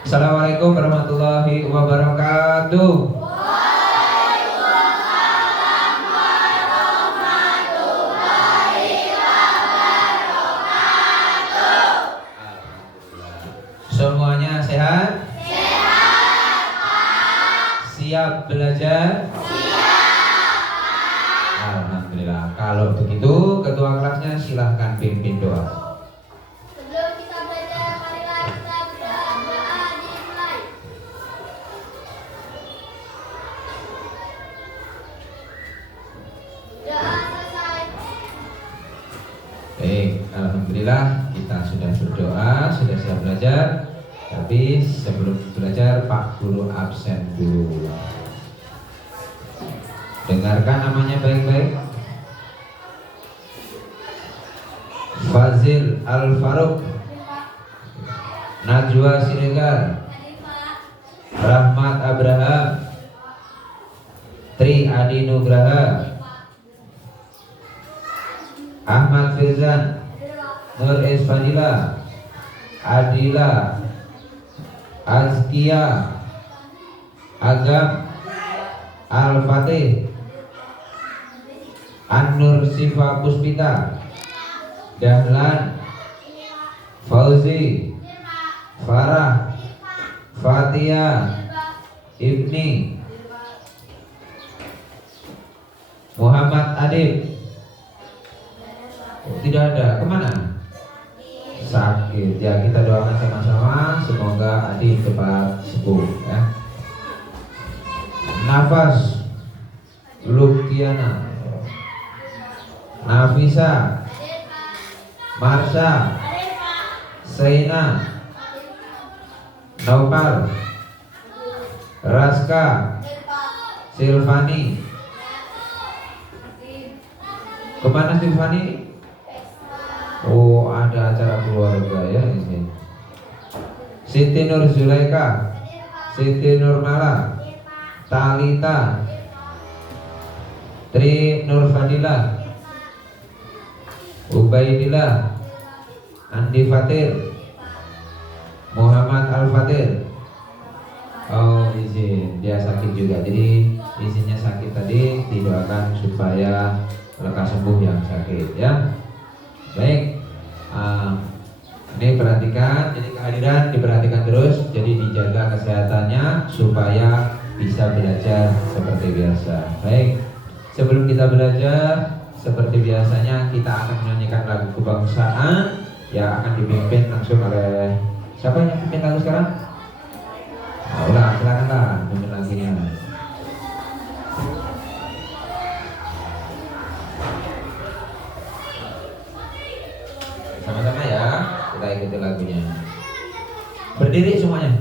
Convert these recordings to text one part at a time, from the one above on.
Assalamualaikum warahmatullahi wabarakatuh. Semuanya sehat? Siap belajar? Alhamdulillah. Kalau begitu, ketua kelasnya silahkan pimpin doa. Sebelum kita belajar, marilah kita berdoa dimulai. Doa selesai. Baik, alhamdulillah kita sudah berdoa, sudah siap belajar. Tapi sebelum belajar, Pak Guru absen dulu. Dengarkan namanya baik-baik. Fazil Al-Faruq, Najwa Siregar, Rahmat Abraham, Tri Adi Nugraha, Ahmad Firzan, Nur Esfadila, Adila, Azkia, Agam, Al-Fatih, An-Nur Sifa Puspita, Dahlan, Fauzi, Farah, Fatia, Ibni, Muhammad Adib. Tidak ada, kemana? Sakit. Ya, kita doakan sama-sama semoga Adib cepat sembuh ya. Nafas, Luktiana, Nafisa, Marsha, Seina, Naupal, Raska, Silvani. Kemana Silvani? Oh, ada acara keluarga ya ini. Siti Nur Zulaika, Siti Nurmala, Talita, Tri Nur Fadila, Ubaidillah, Andi Fatir, Muhammad Al-Fatir. Oh, izin, dia sakit juga. Jadi izinnya sakit tadi, didoakan supaya lekas sembuh yang sakit ya. Baik, ini perhatikan, jadi kehadiran diperhatikan terus, jadi dijaga kesehatannya supaya bisa belajar seperti biasa. Baik, sebelum kita belajar seperti biasanya kita akan menyanyikan lagu kebangsaan yang akan dipimpin langsung oleh siapa yang pimpin lagu sekarang? Udah, silakanlah pimpin lagunya. Sama-sama ya, kita ikuti lagunya. Berdiri semuanya.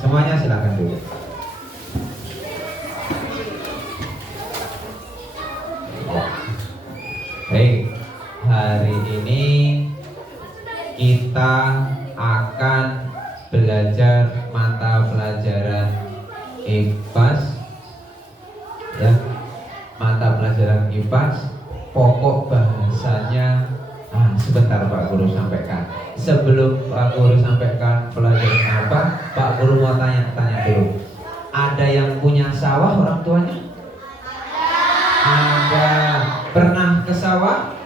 Semuanya silakan dulu. Baik, hari ini kita akan belajar mata pelajaran IPAS, ya, mata pelajaran IPAS. Pokok bahasanya, sebentar Pak Guru sampaikan. Sebelum Pak Guru sampaikan pelajaran apa, Pak Guru mau tanya dulu. Ada yang punya sawah orang tuanya? Ada. Pernah ke sawah?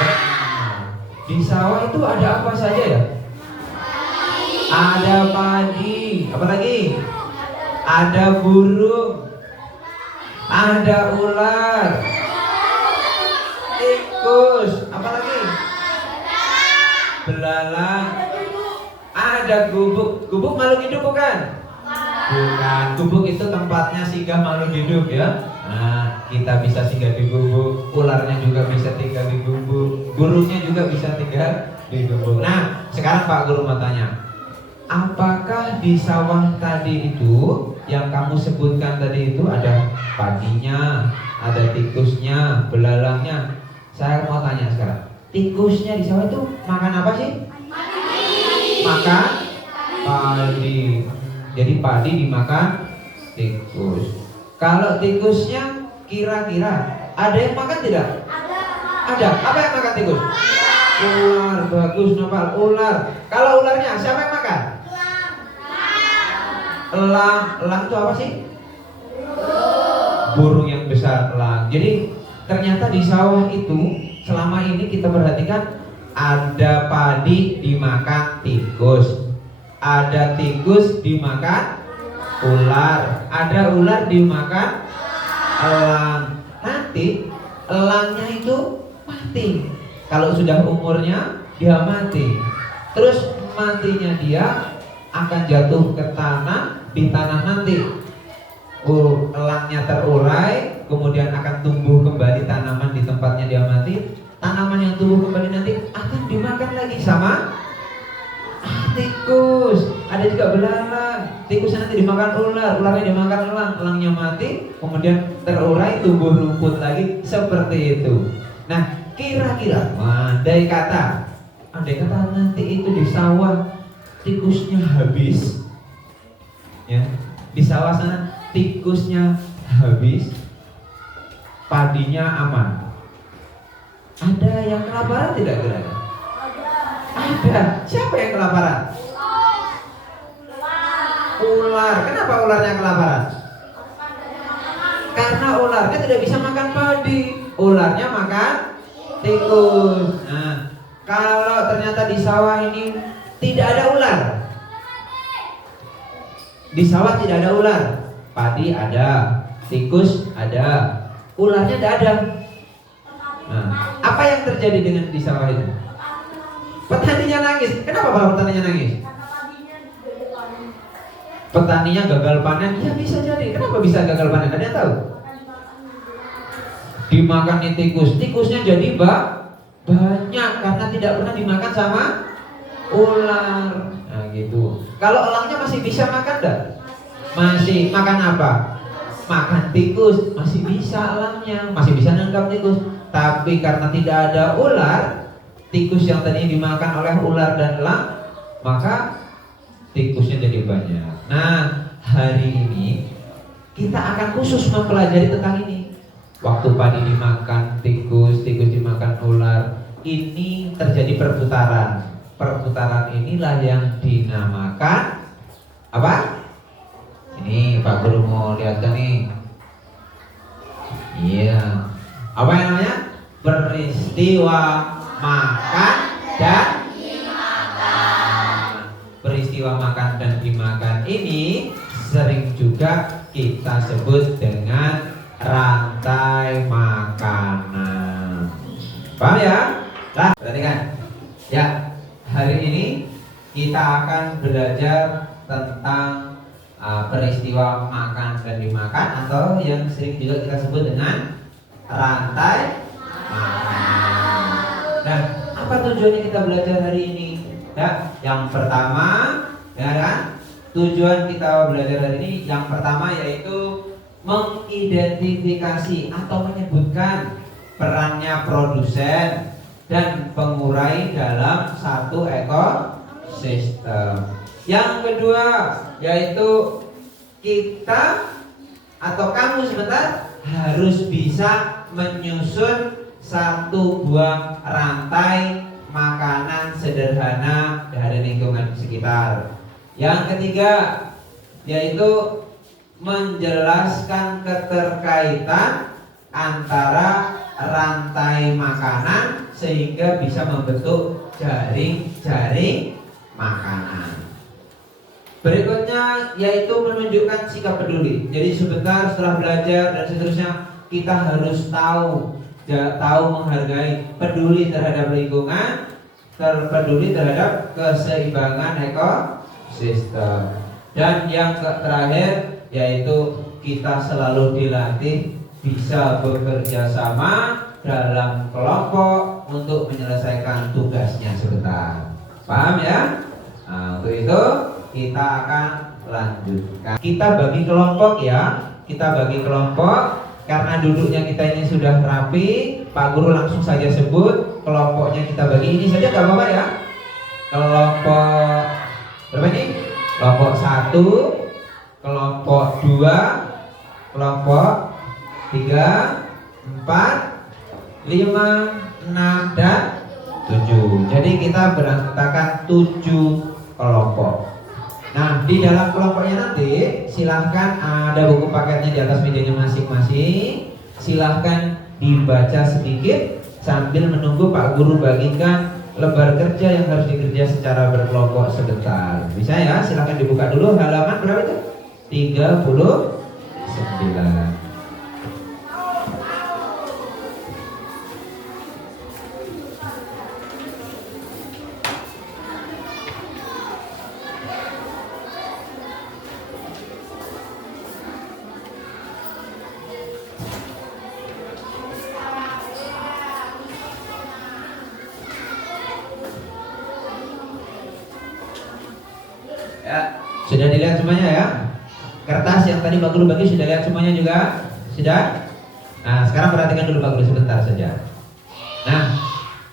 Pernah. Di sawah itu ada apa saja ya? Ada padi. Apa lagi? Ada burung. Ada ular. Tikus. Apa lagi? Belalang. Ada gubuk. Gubuk makhluk hidup bukan? Bukan. Gubuk itu tempatnya singgah makhluk hidup ya. Nah, kita bisa singgah di gubuk, ularnya juga bisa tinggal di gubuk, burungnya juga bisa tinggal di gubuk. Nah, sekarang Pak Guru mau tanya, apakah di sawah tadi itu yang kamu sebutkan tadi itu ada padinya, ada tikusnya, belalangnya? Saya mau tanya sekarang, tikusnya di sawah itu makan apa sih? Makan padi. Jadi padi dimakan tikus. Kalau tikusnya kira-kira ada yang makan tidak? Ada. Apa yang makan tikus? Ular. Bagus, Nopal. Ular. Kalau ularnya siapa yang makan? Elang. Elang itu apa sih? Burung yang besar, elang. Jadi ternyata di sawah itu selama ini kita perhatikan ada padi dimakan tikus, ada tikus dimakan ular, ada ular dimakan elang. Nanti elangnya itu mati. Kalau sudah umurnya dia mati. Terus matinya dia akan jatuh ke tanah. Di tanah nanti elangnya terurai, kemudian akan tumbuh kembali tanaman di tempatnya dia mati. Tanaman yang tumbuh kembali nanti akan dimakan lagi sama tikus. Ada juga belalang. Tikusnya nanti dimakan ular, ularnya dimakan elang, elangnya mati, kemudian terurai, tumbuh rumput lagi, seperti itu. Nah, kira-kira andai kata nanti itu di sawah tikusnya habis, ya, di sawah sana tikusnya habis, padinya aman. Ada yang kelaparan tidak kira-kira? Ada. Siapa yang kelaparan? Ular. Kenapa ularnya kelaparan? Karena ularnya tidak bisa makan padi, ularnya makan tikus. Nah, kalau ternyata di sawah ini tidak ada ular, di sawah tidak ada ular, padi ada, tikus ada, ularnya tidak ada. Nah, apa yang terjadi dengan di sawah itu? Petaninya nangis. Kenapa kalau petaninya nangis? Petaninya gagal panen. Ya bisa jadi. Kenapa bisa gagal panen? Ada yang tahu? Dimakan tikus. Tikusnya jadi banyak karena tidak pernah dimakan sama ular. Nah gitu. Kalau elangnya masih bisa makan enggak? Masih. Makan apa? Makan tikus. Masih bisa elangnya. Masih bisa nangkap tikus. Tapi karena tidak ada ular, tikus yang tadinya dimakan oleh ular dan elang, maka tikusnya jadi banyak. Nah, hari ini kita akan khusus mempelajari tentang ini. Waktu padi dimakan tikus, tikus dimakan ular, ini terjadi perputaran. Perputaran inilah yang dinamakan apa? Ini Pak Guru mau lihatkan nih. Iya. Apa yang namanya? Peristiwa makan dan dimakan. Peristiwa makan dan dimakan ini sering juga kita sebut dengan rantai makanan. Paham ya? Nah, perhatikan. Ya, hari ini kita akan belajar tentang peristiwa makan dan dimakan, atau yang sering juga kita sebut dengan rantai makanan. Nah, apa tujuannya kita belajar hari ini? Ya, yang pertama, ya kan? tujuan kita belajar hari ini yang pertama yaitu mengidentifikasi atau menyebutkan perannya produsen dan pengurai dalam satu ekosistem. Yang kedua yaitu kita atau kamu sebentar harus bisa menyusun satu buah rantai makanan sederhana dari lingkungan sekitar. Yang ketiga yaitu menjelaskan keterkaitan antara rantai makanan sehingga bisa membentuk jaring-jaring makanan. Berikutnya yaitu menunjukkan sikap peduli. Jadi sebentar setelah belajar dan seterusnya kita harus tahu menghargai, peduli terhadap lingkungan, peduli terhadap keseimbangan ekosistem. Dan yang terakhir yaitu kita selalu dilatih bisa bekerja sama dalam kelompok untuk menyelesaikan tugasnya sebentar. Paham ya? Nah, untuk itu kita akan lanjutkan. Kita bagi kelompok ya. Kita bagi kelompok. Karena duduknya kita ini sudah rapi, Pak Guru langsung saja sebut kelompoknya kita bagi ini saja, gak apa-apa ya. Kelompok berapa ini? Kelompok 1, kelompok 2, kelompok 3, 4, 5, 6, dan 7. Jadi kita beranggotakan 7 kelompok. Nah, di dalam kelompoknya nanti silahkan ada buku paketnya di atas mejanya masing-masing. Silahkan dibaca sedikit sambil menunggu Pak Guru bagikan lembar kerja yang harus dikerja secara berkelompok sebentar. Bisa ya? Silahkan dibuka dulu halaman berapa itu? 39. Ya, sudah dilihat semuanya ya? Kertas yang tadi Pak Guru bagi sudah lihat semuanya juga? Sudah? Nah, sekarang perhatikan dulu Pak Guru sebentar saja. Nah,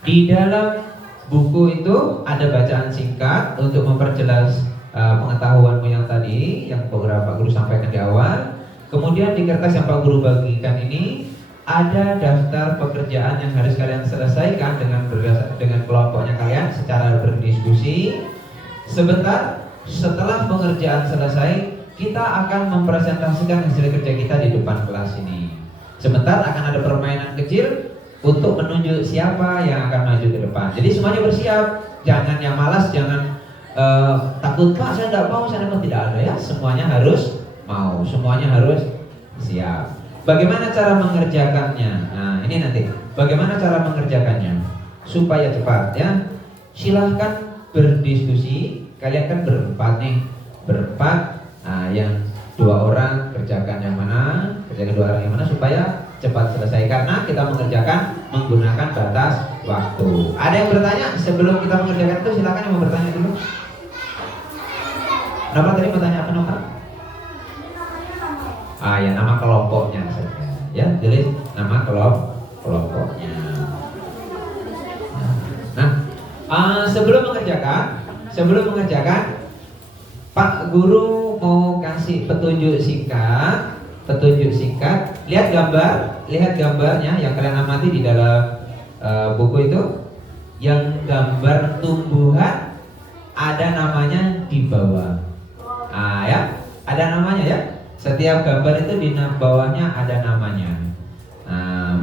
di dalam buku itu ada bacaan singkat untuk memperjelas pengetahuanmu yang tadi, yang beberapa Pak Guru sampaikan di awal. Kemudian di kertas yang Pak Guru bagikan ini ada daftar pekerjaan yang harus kalian selesaikan dengan kelompoknya kalian secara berdiskusi. Setelah pengerjaan selesai, kita akan mempresentasikan hasil kerja kita di depan kelas ini. Sebentar akan ada permainan kecil untuk menunjuk siapa yang akan maju ke depan. Jadi semuanya bersiap, jangan yang malas, jangan takut Pak saya tidak mau, tidak ada ya. Semuanya harus mau, semuanya harus siap. Bagaimana cara mengerjakannya? Nah ini nanti, bagaimana cara mengerjakannya supaya cepat ya? Silahkan berdiskusi. Kalian kan berempat nih, nah, yang 2 orang kerjakan yang mana, kerjakan 2 orang yang mana supaya cepat selesai karena kita mengerjakan menggunakan batas waktu. Ada yang bertanya sebelum kita mengerjakan itu? Silakan yang mau bertanya dulu. Kenapa tadi bertanya apa nomor? Ya nama kelompoknya saja. Ya, tulis nama kelompoknya. Nah, sebelum mengerjakan, Pak Guru mau kasih petunjuk singkat. Lihat gambarnya yang kalian amati di dalam buku itu. Yang gambar tumbuhan ada namanya di bawah. Ya, ada namanya ya. Setiap gambar itu di bawahnya ada namanya.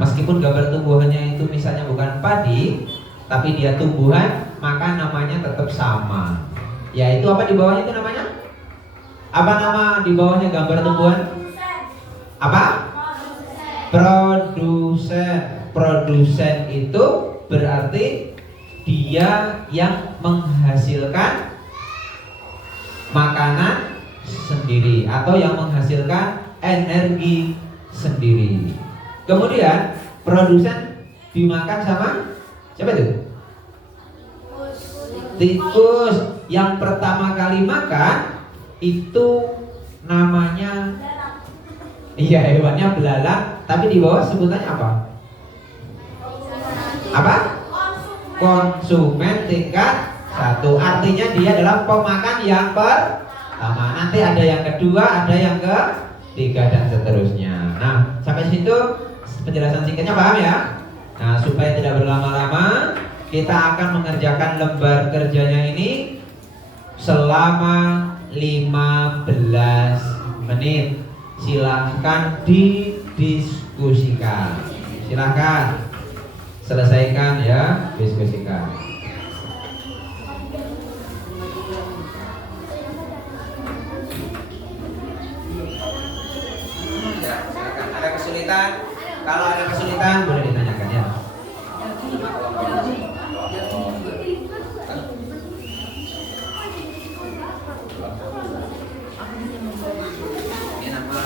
Meskipun gambar tumbuhannya itu misalnya bukan padi, tapi dia tumbuhan, maka namanya tetap sama. Yaitu apa di bawahnya itu namanya? Apa nama di bawahnya gambar tumbuhan? Apa? Produsen. Produsen itu berarti dia yang menghasilkan makanan sendiri atau yang menghasilkan energi sendiri. Kemudian produsen dimakan sama siapa itu? Tikus. Yang pertama kali makan itu namanya, iya hewannya belalang, tapi di bawah sebutannya apa? Apa? Konsumen tingkat 1. Artinya dia adalah pemakan yang pertama. Nanti ada yang kedua, ada yang ketiga dan seterusnya. Nah, sampai situ penjelasan singkatnya paham ya? Nah, supaya tidak berlama-lama, kita akan mengerjakan lembar kerjanya ini selama 15 menit. Silahkan didiskusikan. Silahkan selesaikan ya, diskusikan. Ya, silakan. Ada kesulitan? Kalau ada kesulitan boleh ditanyakan ya. Ini nama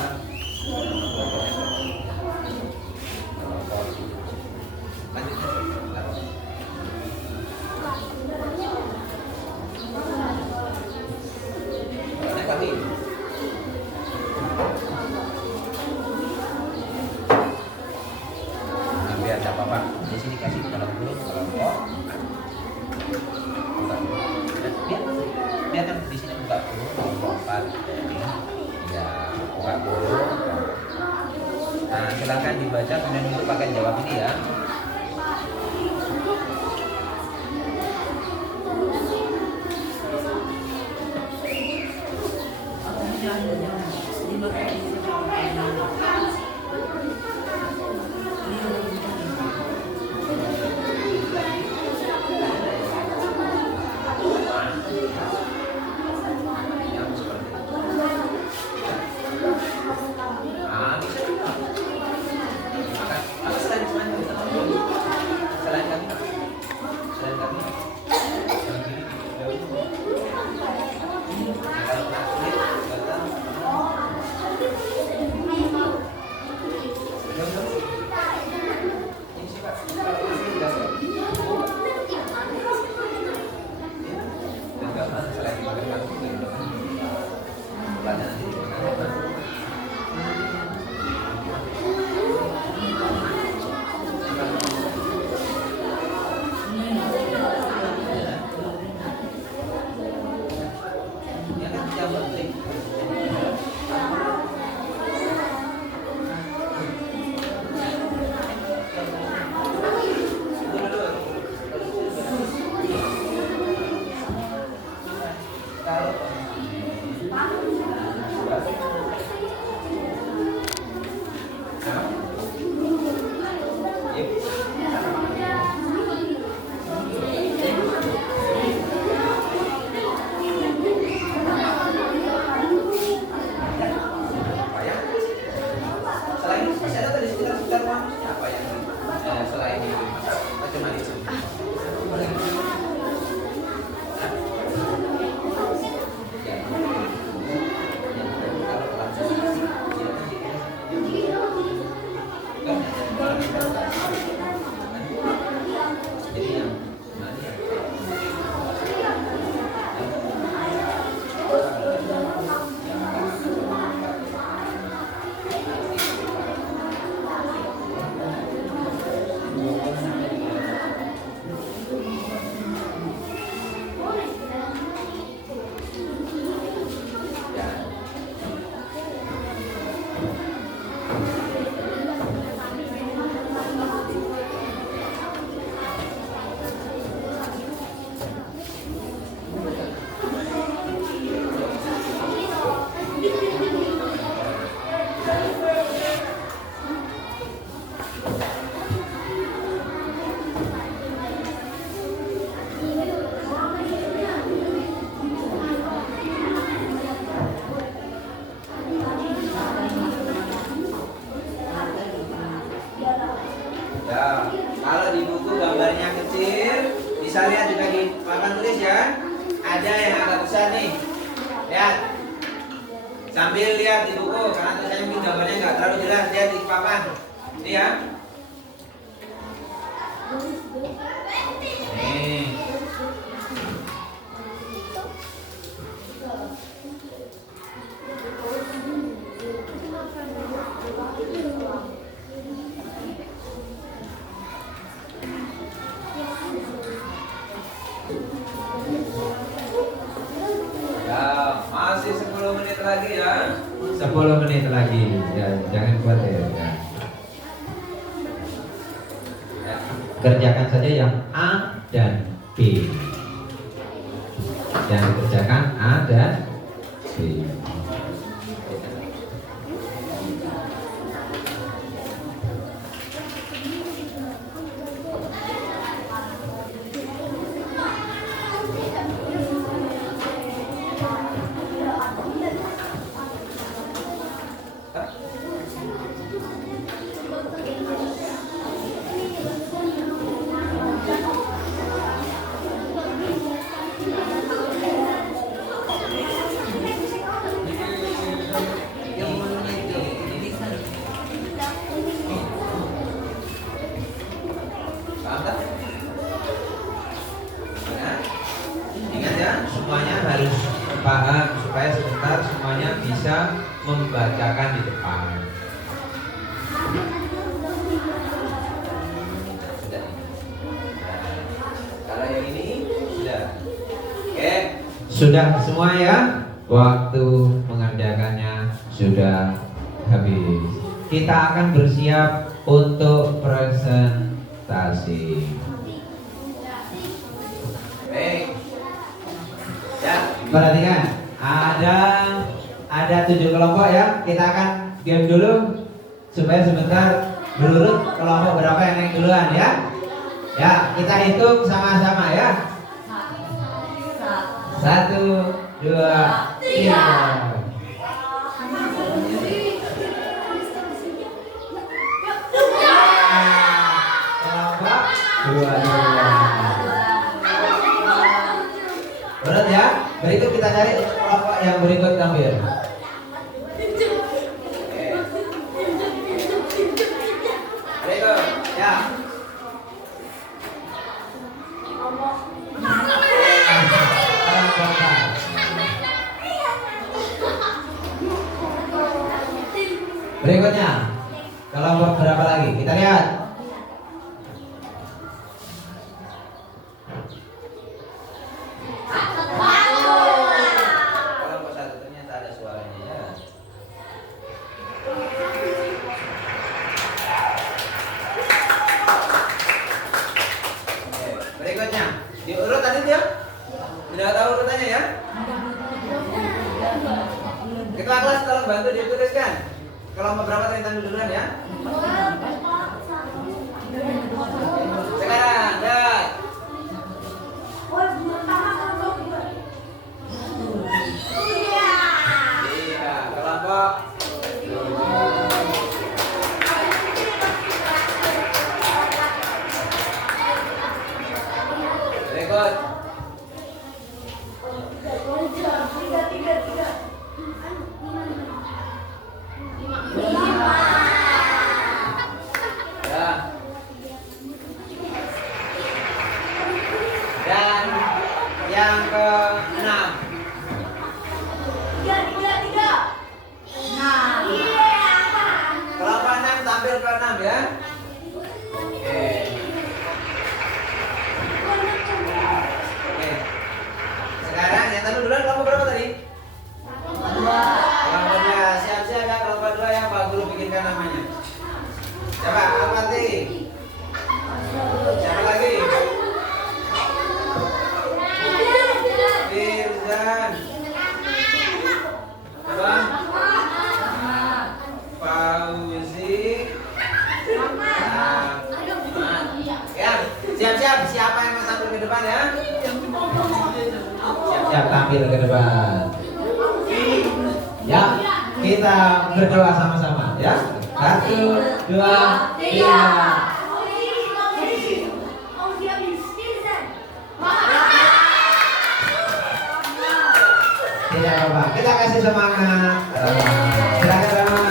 biar tak apa-apa. Di sini kasih dalam dulu kelompok. Biar kan di sini buka dulu kelompok 4. Ya, buka dulu. Nah, silakan dibaca kemudian untuk pakai jawab ini ya. bisa lihat juga di papan tulis ya. Ada yang agak besar nih. Lihat. Sambil lihat di buku karena saya mungkin gambarnya nggak terlalu jelas. Lihat di papan. Ini ya. Nih. lagi ya. 10 menit lagi. Ya, jangan khawatir ya. Kerjakan saja yang A dan B. Yang dikerjakan A dan B. Semuanya harus paham supaya sebentar semuanya bisa membacakan di depan. Sudah. Kalau yang ini sudah. Oke, sudah semua ya. Waktu mengerjakannya sudah habis. Kita akan bersiap untuk presentasi. Perhatikan, ada 7 kelompok ya. Kita akan game dulu supaya sebentar berurut kelompok berapa yang naik duluan ya. Ya, kita hitung sama-sama ya. 1, 2, 3. Kelompok 2. Urut ya. Berikut kita cari kelompok yang berikut tampil. Berikut ya. Berikutnya kelompok berapa lagi? Kita lihat. Diurut tadi dia? Sudah tahu urutannya ya? Ketua kelas tolong bantu dituliskan. Kelompok berapa tadi tampil duluan ya? Sekarang, lihat. Iya, kelompok. Berikut. Dan yang ke-6. Kelompok 6 tampil ke-6 ya. Oke. Oke. Sekarang yang tadi duluan kelompok berapa tadi? Kelompok 2. Siap-siap ya kelompok 2 ya, Pak Guru bikinkan namanya. Siapa? Alfati. Siapa lagi? Firzan. Apa? Fauzi. Ya, siap-siap. Siapa yang mau tampil ke depan ya? Siap-siap tampil ke depan. Ya, kita berdoa sama-sama ya. 1, 2, 3. Tidak apa-apa, kita kasih semangat. Silakan Rama.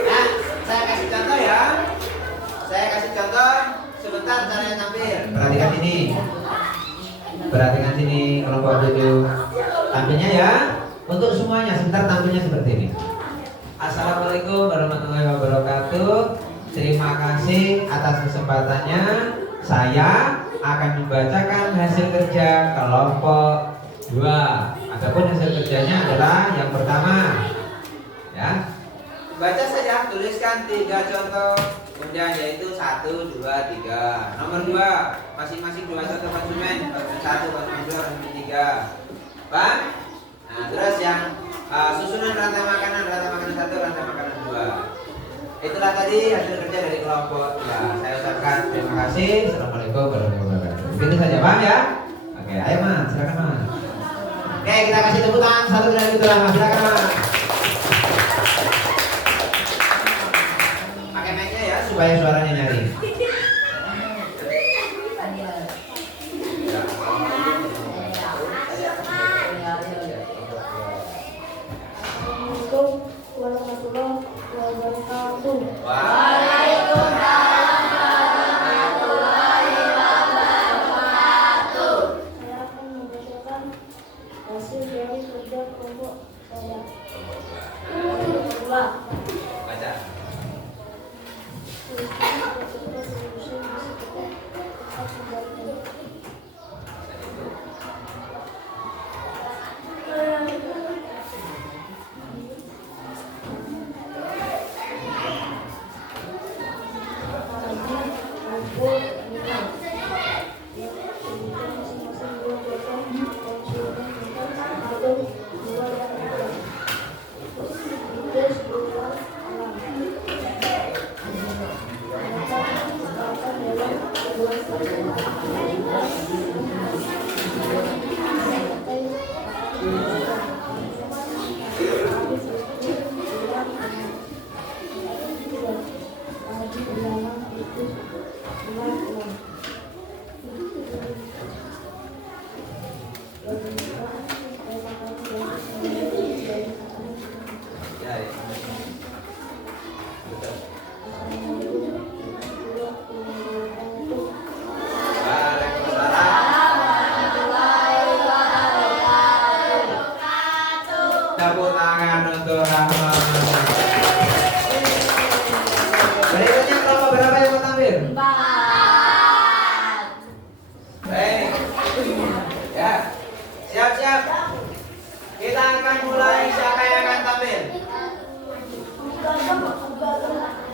Nah, saya kasih contoh ya. Saya kasih contoh sebentar caranya tampil. Perhatikan ini. Perhatikan sini kelompok 7. Tampilnya ya. Untuk semuanya sebentar tampilnya seperti ini. Assalamualaikum warahmatullahi wabarakatuh. Terima kasih atas kesempatannya. Saya akan membacakan hasil kerja kelompok 2. Adapun hasil kerjanya adalah yang pertama, ya. Baca saja, tuliskan 3 contoh kemudian yaitu 1, 2, 3. Nomor 2, masing-masing 2 contoh konsumen. Konsumen 1, konsumen 2, konsumen 3. Pak? Nah, terus yang susunan rantai makanan 1, rantai makanan 2. Itulah tadi hasil kerja dari kelompok. Ya, saya ucapkan terima kasih. Assalamualaikum warahmatullahi wabarakatuh. Begitu saja, paham ya? Oke, ayo Mas, silakan Mas. Oke, kita kasih tepuk tangan satu lagi gitu lah, Mas. Silakan Mas. Pakai mic-nya ya supaya suaranya nyaring. Assalamualaikum warahmatullahi wabarakatuh. Waalaikumsalam warahmatullahi wabarakatuh. Saya akan membacakan hasil dari kerja kelompok saya. Kedua, baca. tuliskan contoh solusi sekitar tempat pembuatan. Tepuk tangan untuk Rahman. Berikutnya kelompok berapa yang mau tampil? 4. Baik. Ya. Siap-siap. Kita akan mulai, siapa yang akan tampil?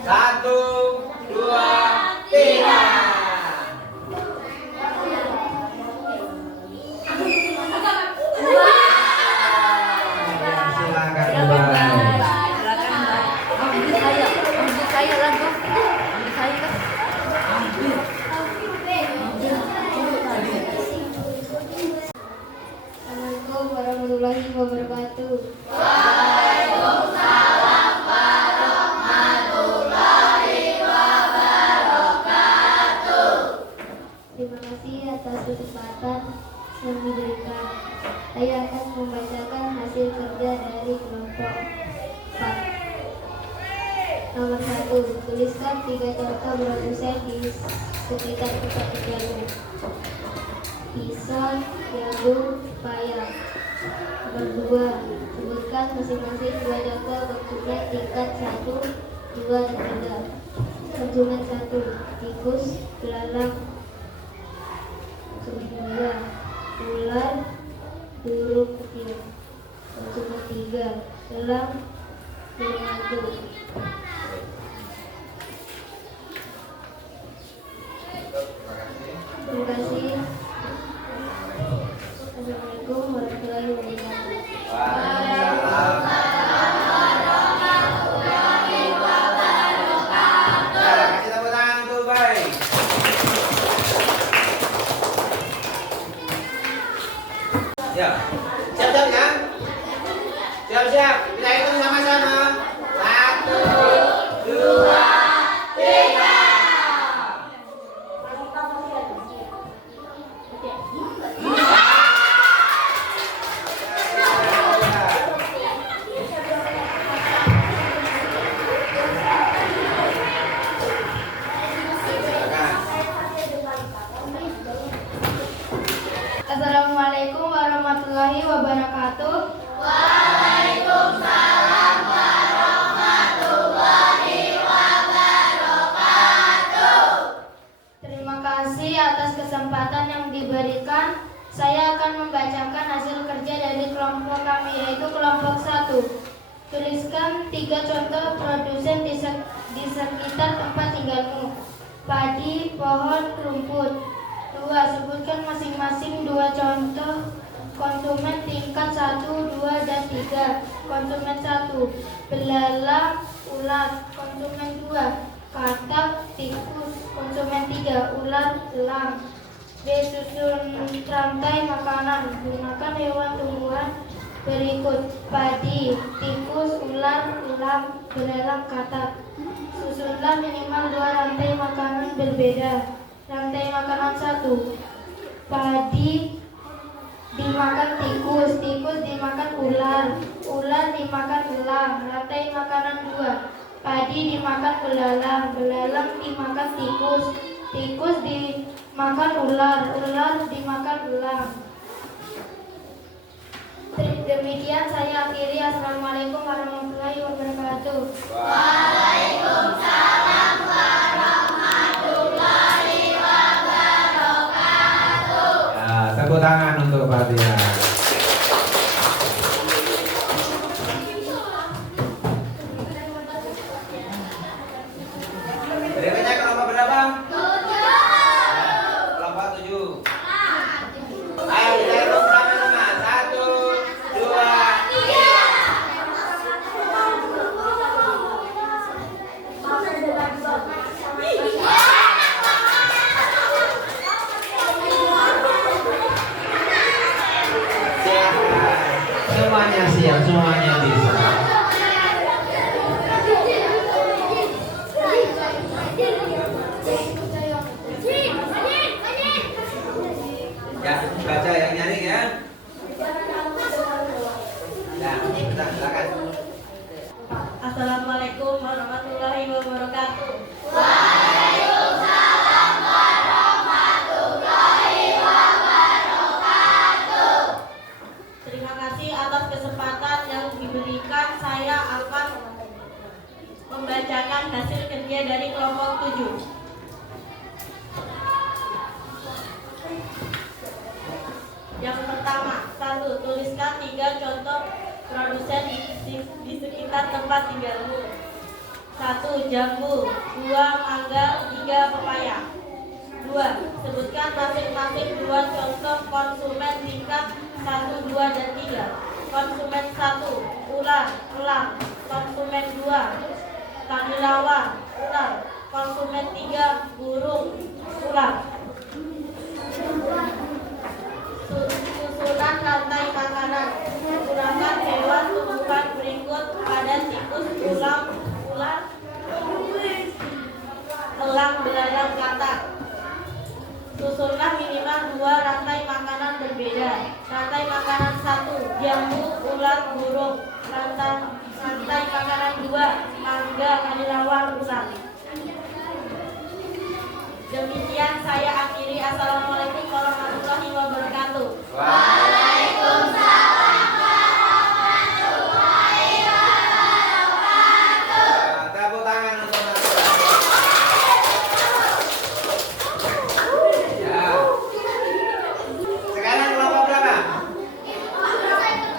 1, 2, 3. Assalamualaikum warahmatullahi wabarakatuh. Terima kasih atas kesempatan yang diberikan. Saya akan membacakan hasil kerja dari kelompok 4. Nomor 1, tuliskan 3 contoh produsen di sekitar tempat tinggalmu. Pisang, jagung, payah. Nomor 2, sebutkan masing-masing 2 contoh konsumen tingkat 1, 2, dan 3. Konsumen 1, tikus, belalang. Konsumen 2, ular, burung kecil. Konsumen 3, elang, burung hantu. Terima kasih. Assalamualaikum warahmatullahi wabarakatuh. Kasih tepuk tangan untuk baik. Ya. Siap-siap ya? Siap-siap. Kita hitung sama-sama. 1, 2, 3. Assalamualaikum warahmatullahi wabarakatuh. Waalaikumsalam warahmatullahi Kelompok 1. Tuliskan 3 contoh produsen di sekitar tempat tinggalmu. Padi, pohon, rumput. 2. Sebutkan masing-masing 2 contoh konsumen tingkat 1, 2, dan 3. Konsumen 1, belalang, ular. Konsumen 2, katak, tikus. Konsumen 3, ular, elang. B. Susun rantai makanan. Gunakan hewan tumbuhan berikut: padi, tikus, ular, elang, belalang, katak. Susunlah minimal 2 rantai makanan berbeda. Rantai makanan 1, padi dimakan tikus, tikus dimakan ular, ular dimakan elang. Rantai makanan 2, padi dimakan belalang, belalang dimakan tikus, tikus dimakan ular, ular dimakan elang. Demikian saya akhiri. Assalamualaikum warahmatullahi wabarakatuh. Waalaikumsalam warahmatullahi wabarakatuh. Nah, tepuk tangan untuk Fatia. Berikutnya kelompok berapa? 7. Kelompok 7. Ayo kita hitung sama-sama. 1, 2, 3. Semuanya siap, semuanya bisa. Ya, baca yang nyaring ya. Ya, kita silakan. Assalamualaikum warahmatullahi wabarakatuh. Terima kasih atas kesempatan yang diberikan. Saya akan membacakan hasil kerja dari kelompok 7. Yang pertama, 1. Tuliskan 3 contoh produsen di sekitar tempat tinggalmu. 1. Jambu. 2. Mangga. 3. Pepaya. 2. Sebutkan masing-masing 2 contoh konsumen tingkat 1, 2, dan 3. Konsumen 1, ular, elang. Konsumen 2, tangilawar, ular. Konsumen 3, burung, ular. Susunan rantai makanan. Gunakan hewan tumbuhan berikut pada tikus, ular, elang, belalang, katak. Susunlah minimal 2 rantai makanan berbeda. Rantai makanan 1, jambu, ular, burung. Rantai makanan 2, mangga, kelelawar, ular. Demikian saya akhiri. Assalamualaikum warahmatullahi wabarakatuh. Waalaikumsalam warahmatullahi wabarakatuh. Tepuk tangan untuk ya. Sekarang kelompok berapa?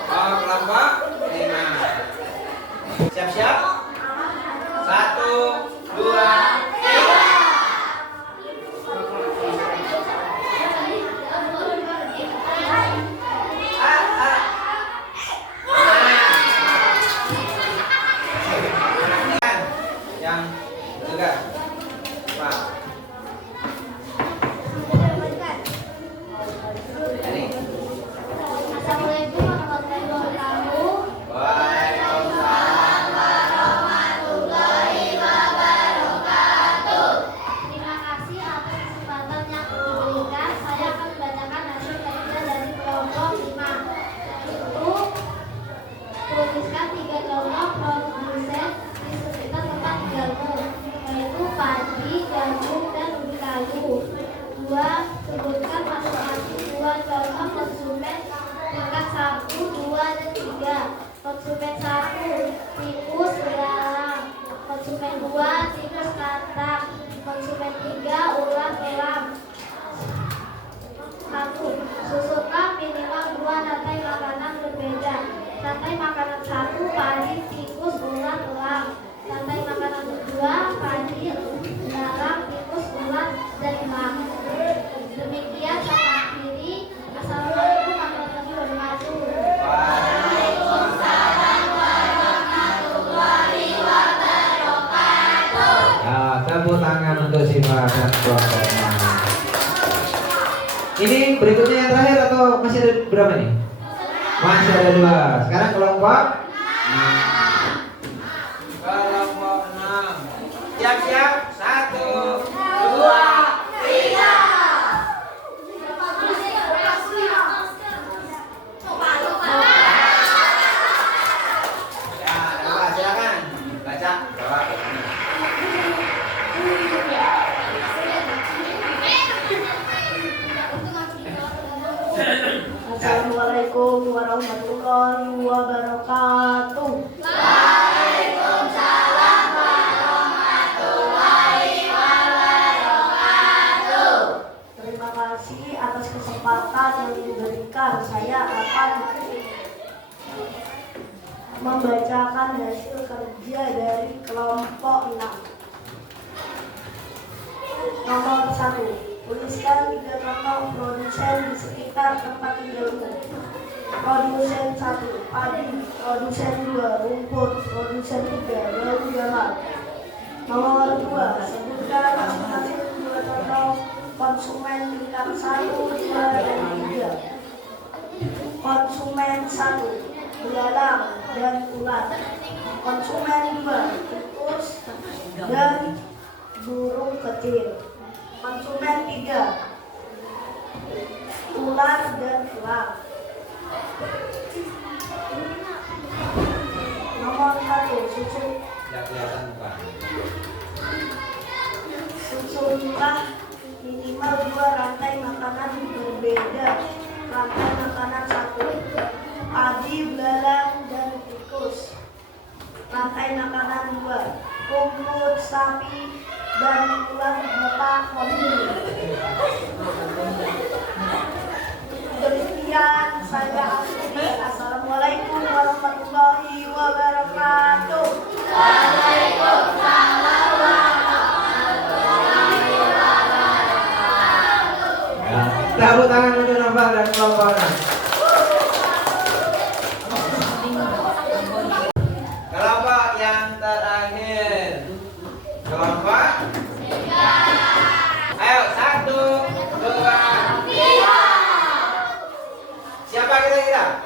Oh, kelompok 5. Siap-siap? 1, 2, 3. untuk siswa dan kelompoknya. Ini berikutnya yang terakhir atau masih ada berapa nih? Masih ada 2. Sekarang kelompok 6. Kelompok 6. Siap-siap. 1, 2, 3. Ya, silakan. Baca. Bawa. Assalamualaikum warahmatullahi wabarakatuh. Waalaikumsalam warahmatullahi wabarakatuh. Terima kasih atas kesempatan yang diberikan. Saya akan membacakan hasil kerja dari kelompok 6. Nomor 1. Tuliskan 3 tokoh produsen di sekitar tempat tinggalmu. Produsen 1, padi. Produsen 2, rumput. Produsen 3, bau jalan. Nomor 2, sebutkan masing-masing 2 contoh konsumen tingkat 1, 2, dan 3. Konsumen 1, belalang dan ular. Konsumen 2, tikus dan burung kecil. Konsumen 3, ular dan elang. Nomor 1, susunlah minimal 2 rantai makanan berbeda. Rantai makanan 1, padi, belalang, dan tikus. Rantai makanan 2, rumput, sapi, dan ular bapak kondisi. Demikian saya akhiri. Assalamualaikum warahmatullahi wabarakatuh. Waalaikumsalam warahmatullahi wabarakatuh. Ya. Tepuk tangan untuk Nova dan kelompoknya. Kelompok yang terakhir. Kelompok 3. Ayo 1, 2, 3. Siapa kira-kira?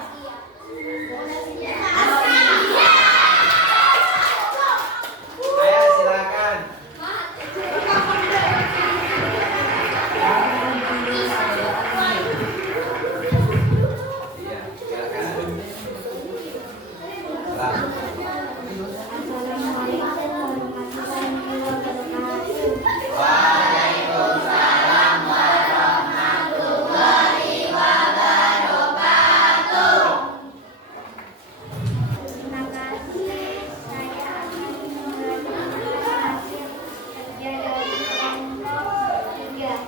Ayo silakan. Iya, silakan. Waalaikumsalam warahmatullahi wabarakatuh. Terima kasih. Saya akan membacakan hasil kerja dari kelompok 3.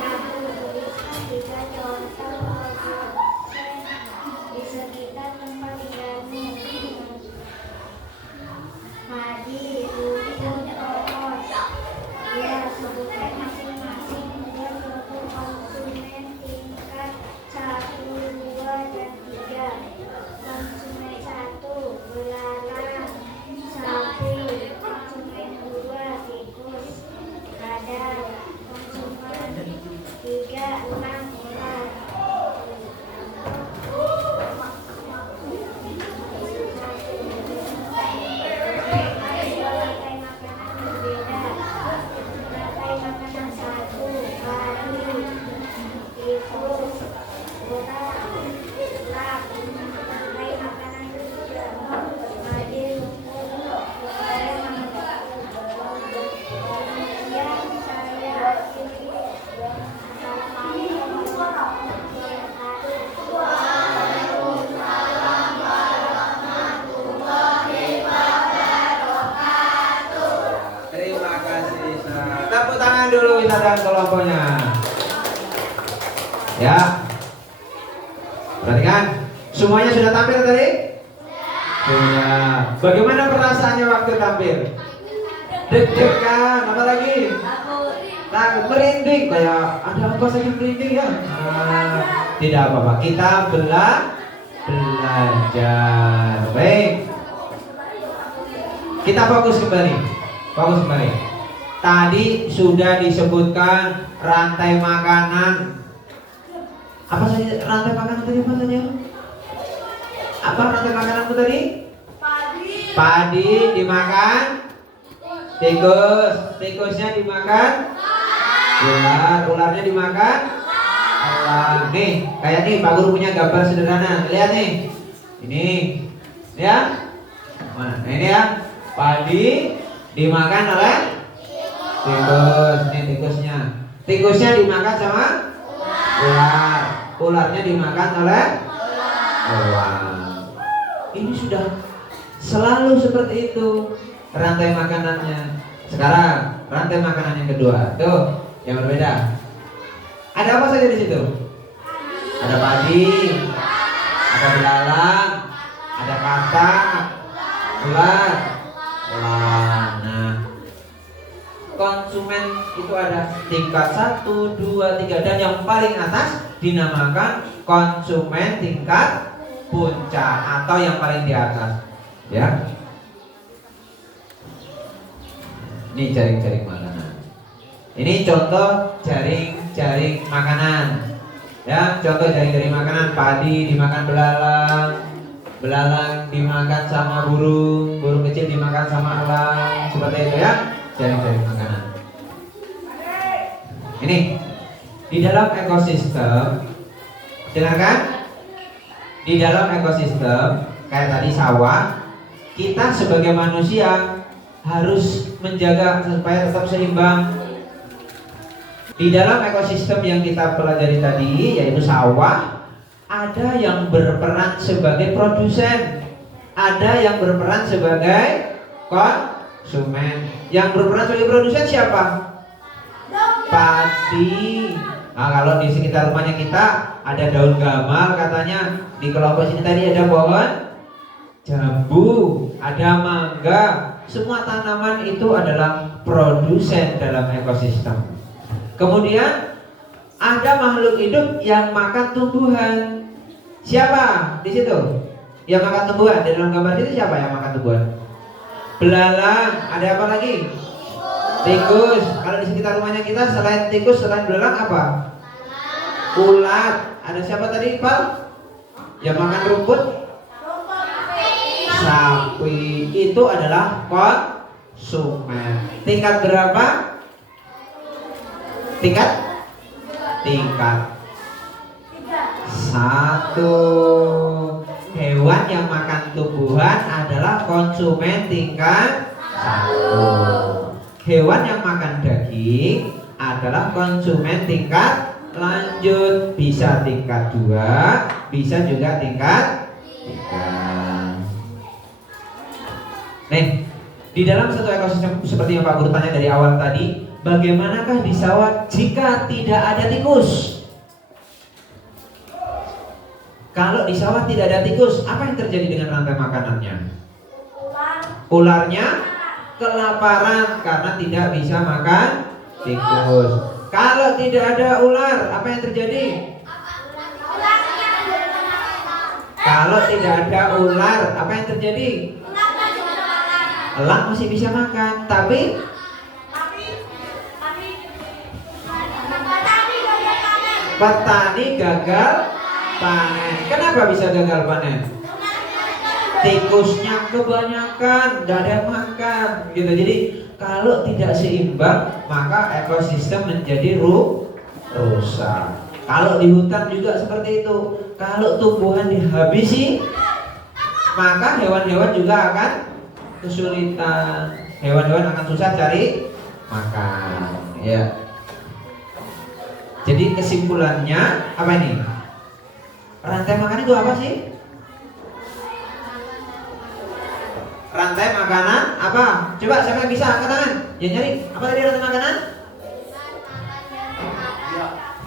1. Tuliskan 3 contoh produsen di sekitar tempat tinggalmu. Padi, rumput, pohon. Ya, sebutkan masing-masing 2 contoh konsumen tingkat 1, 2, dan 3. Konsumen 1, belalang, sapi. Konsumen 2, tikus, radang. Konsumen 3, elang, ular. Rantai makanan berbeda. Rantai makanan 1, padi, tikus, ular, elang. Rantai makanan 2, padi, rumput, pohon. Demikian saya akhiri. Assalamualaikum warahmatullahi wabarakatuh. Terima kasih. Tepuk tangan dulu kita dan kelompoknya. Ya. Perhatikan, semuanya sudah tampil tadi? Sudah. Bagaimana perasaannya waktu tampil? Deg-degan, apa lagi? Takut, merinding, kayak ada apa saja merinding ya? Tidak apa-apa, kita belajar. Baik. Kita fokus kembali. Fokus kembali. Tadi sudah disebutkan rantai makanan. Apa saja rantai makanan tadi? Apa saja? Apa rantai makananmu tadi? Padi dimakan tikus, tikusnya dimakan ular, ularnya dimakan elang. Nih, kayak nih Pak Guru punya gambar sederhana. Lihat nih. Ini, ya. Nah, ini ya. Padi dimakan oleh tikus. Nih tikusnya. Tikusnya dimakan sama ular. Ularnya dimakan oleh elang. Ini sudah selalu seperti itu rantai makanannya. Sekarang rantai makanan yang kedua, tuh yang berbeda. Ada apa saja di situ? Ada padi, ada belalang, ada katak, ular, elang. Nah, konsumen itu ada tingkat 1, 2, 3 dan yang paling atas dinamakan konsumen tingkat puncak atau yang paling di atas, ya. Ini jaring-jaring makanan. Ini contoh jaring-jaring makanan. Ya, contoh jaring-jaring makanan. Padi dimakan belalang, belalang dimakan sama burung, burung kecil dimakan sama elang. Seperti itu ya, jaring-jaring makanan. Ini di dalam ekosistem, dengarkan. Di dalam ekosistem kayak tadi sawah, kita sebagai manusia harus menjaga supaya tetap seimbang. Di dalam ekosistem yang kita pelajari tadi, yaitu sawah, ada yang berperan sebagai produsen, ada yang berperan sebagai konsumen. Yang berperan sebagai produsen siapa? Padi. Nah, kalau di sekitar rumahnya kita ada daun gamal, katanya di kelompok sini tadi ada pohon jambu, ada mangga. Semua tanaman itu adalah produsen dalam ekosistem. Kemudian ada makhluk hidup yang makan tumbuhan. Siapa di situ? Yang makan tumbuhan. Di dalam gambar itu siapa yang makan tumbuhan? Belalang. Ada apa lagi? Tikus. Kalau di sekitar rumahnya kita selain tikus, selain belalang apa? Ulat. Ada siapa tadi, Pak? Yang makan rumput? Sapi. Itu adalah konsumen. Tingkat berapa? Tingkat 1. Hewan yang makan tumbuhan adalah konsumen tingkat 1. Hewan yang makan daging adalah konsumen tingkat lanjut. Bisa tingkat 2, bisa juga tingkat 3. Nih, di dalam satu ekosistem seperti yang Pak Guru tanya dari awal tadi, bagaimanakah di sawah jika tidak ada tikus? Kalau di sawah tidak ada tikus, apa yang terjadi dengan rantai makanannya? Ularnya kelaparan karena tidak bisa makan tikus. Kalau tidak ada ular, apa yang terjadi? Kalau tidak ada ular, apa yang terjadi? Elang masih bisa makan, tapi petani gagal panen. Kenapa bisa gagal panen? Tikusnya kebanyakan, gak ada yang makan gitu. Jadi kalau tidak seimbang, maka ekosistem menjadi rusak. Kalau di hutan juga seperti itu. Kalau tumbuhan dihabisi, maka hewan-hewan juga akan kesulitan. Hewan-hewan akan susah cari makan, ya. Jadi kesimpulannya apa ini? Rantai makanan itu apa sih? Rantai makanan apa? Coba siapa yang bisa angkat tangan? Ya nyari. Apa tadi rantai makanan?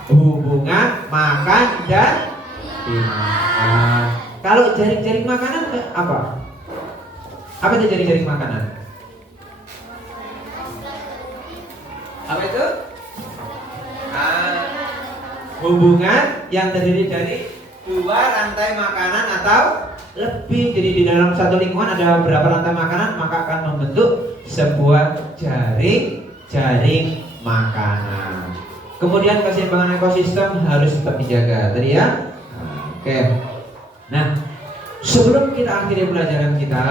Hubungan makan dan dimakan. Kalau jaring-jaring makanan apa? Apa itu jaring-jaring makanan? Apa itu? Hubungan yang terdiri dari dua rantai makanan atau lebih. Jadi di dalam satu lingkungan ada beberapa rantai makanan, maka akan membentuk sebuah jaring makanan. Kemudian keseimbangan ekosistem harus tetap dijaga tadi ya. Oke. Nah, sebelum kita akhiri pelajaran kita,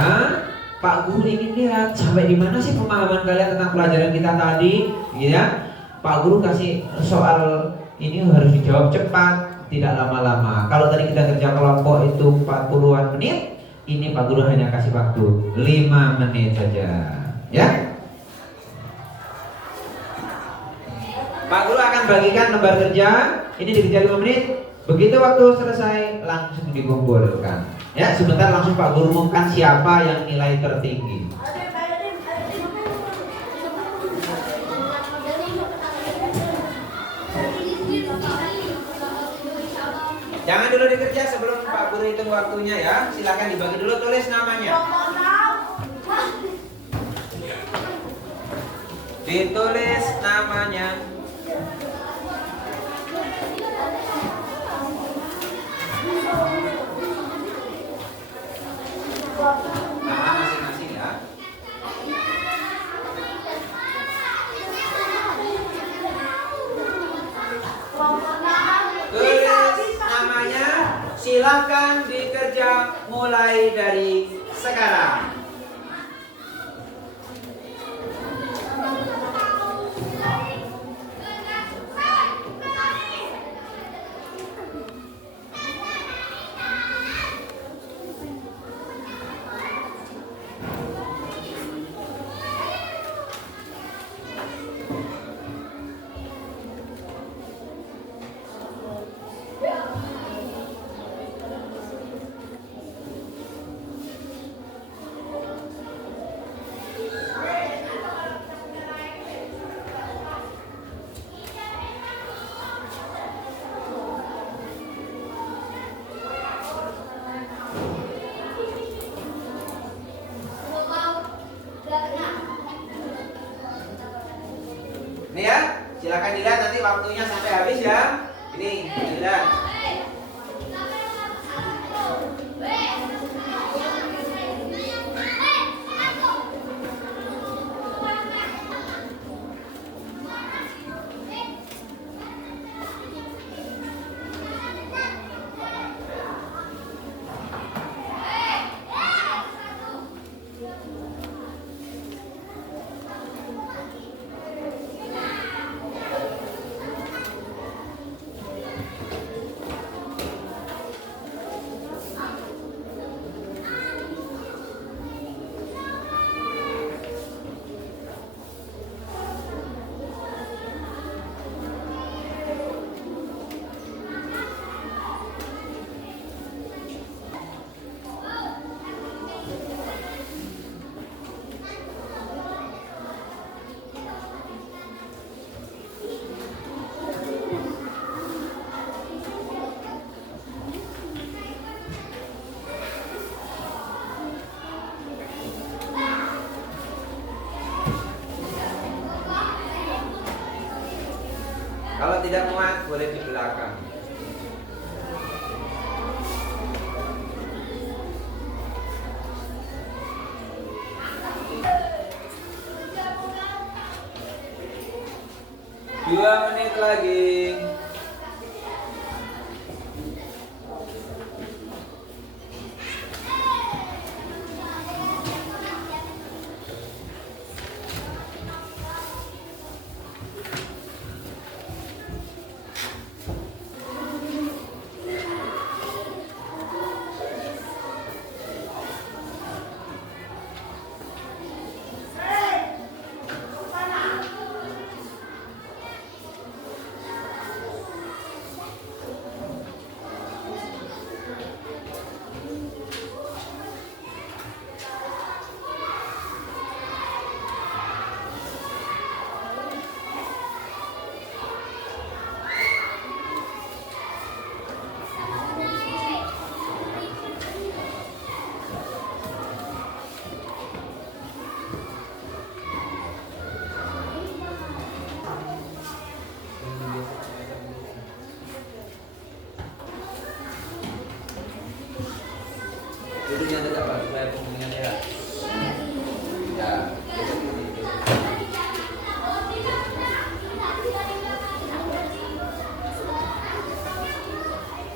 Pak Guru ingin lihat sampai di mana sih pemahaman kalian tentang pelajaran kita tadi, ya. Pak Guru kasih soal ini harus dijawab cepat, tidak lama-lama. Kalau tadi kita kerja kelompok itu 40-an menit, ini Pak Guru hanya kasih waktu 5 menit saja, ya. Pak Guru akan bagikan lembar kerja, ini dikerja 5 menit. Begitu waktu selesai langsung dikumpulkan. Ya, sebentar langsung Pak Guru umumkan siapa yang nilai tertinggi. Jangan dulu dikerja sebelum Pak Guru hitung waktunya ya. Silakan dibagi dulu, tulis namanya. Ditulis namanya. Nama masing-masing ya. Tulis namanya, silahkan dikerja mulai dari sekarang. Ini ya, silakan dilihat nanti waktunya sampai habis ya. Ini dilihat. Kalau tidak muat boleh di belakang. Dua menit lagi. berdiri yang tegak Pak, supaya punggungnya sehat. Ya.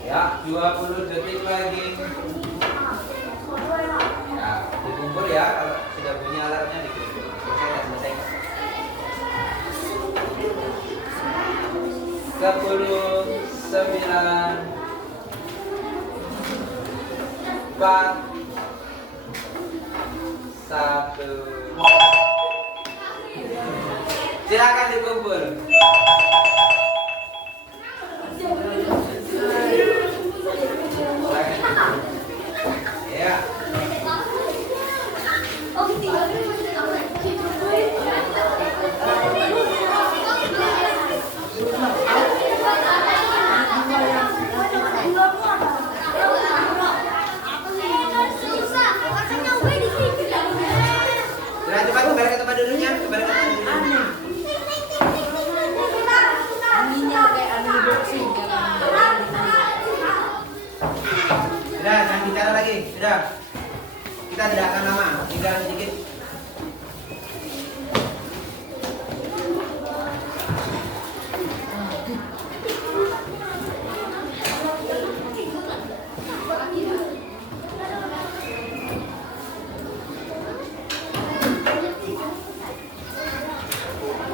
Ya, 20 detik lagi. Ya, dikumpul ya kalau sudah bunyi alarmnya dikumpul. Selesai. 10, 9, 4, 1. Silakan dikumpul. Ya. Sudah cepat kembali ke tempat duduknya, kembali ke tempat duduknya. Sudah, jangan bicara lagi. Sudah. Kita tidak akan lama, tinggal sedikit.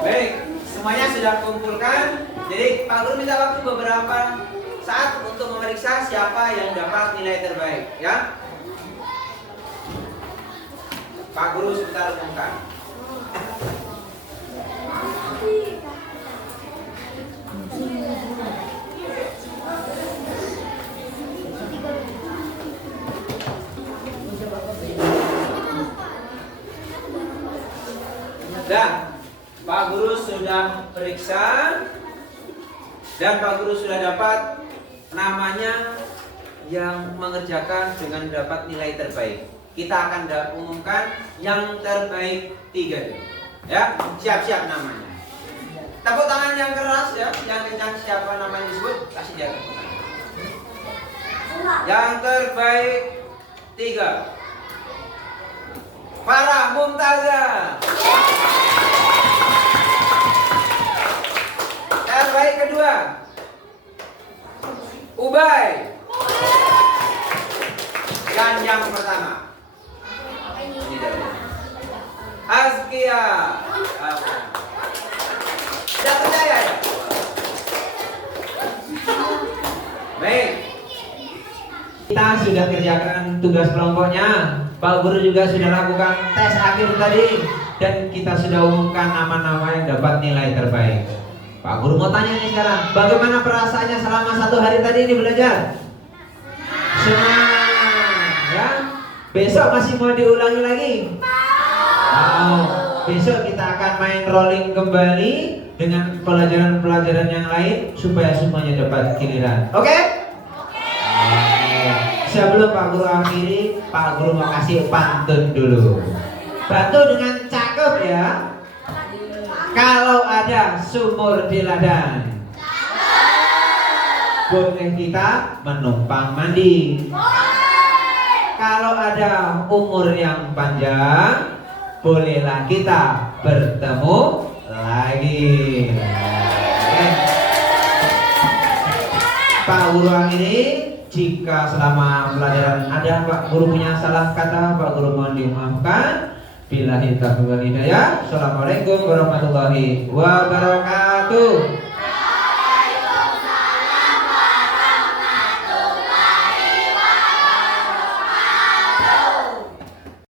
Baik, semuanya sudah kumpulkan. Jadi Pak Guru minta waktu beberapa saat untuk memeriksa siapa yang dapat nilai terbaik, ya. Pak Guru sebentar umumkan. Dan Pak Guru sudah periksa dan Pak Guru sudah dapat namanya yang mengerjakan dengan dapat nilai terbaik. Kita akan umumkan yang terbaik 3 ya, siap-siap namanya. Tepuk tangan yang keras ya, yang kencang siapa namanya disebut, kasih dia tepuk tangan. Yang terbaik 3, Farah Mumtazah. Terbaik kedua, Ubay. Dan yang pertama, Azkia. Tidak percaya ya? Baik. Kita sudah kerjakan tugas kelompoknya. Pak Guru juga sudah lakukan tes akhir tadi. Dan kita sudah umumkan nama-nama yang dapat nilai terbaik. Pak Guru mau tanya nih sekarang, bagaimana perasaannya selama 1 hari tadi ini belajar? Senang, ya? Besok masih mau diulangi lagi? Besok kita akan main rolling kembali dengan pelajaran-pelajaran yang lain supaya semuanya dapat giliran. Oke? Sebelum Pak Guru akhiri, Pak Guru mau kasih pantun dulu. Bantu dengan cakep ya. Kalau ada sumur di ladang, boleh kita menumpang mandi. Kalau ada umur yang panjang, bolehlah kita bertemu lagi. Pak Guru ini, jika selama pelajaran ada Pak Guru punya salah kata, Pak Guru mohon dimaafkan. Billahi taufiq wal hidayah. Assalamualaikum warahmatullahi wabarakatuh.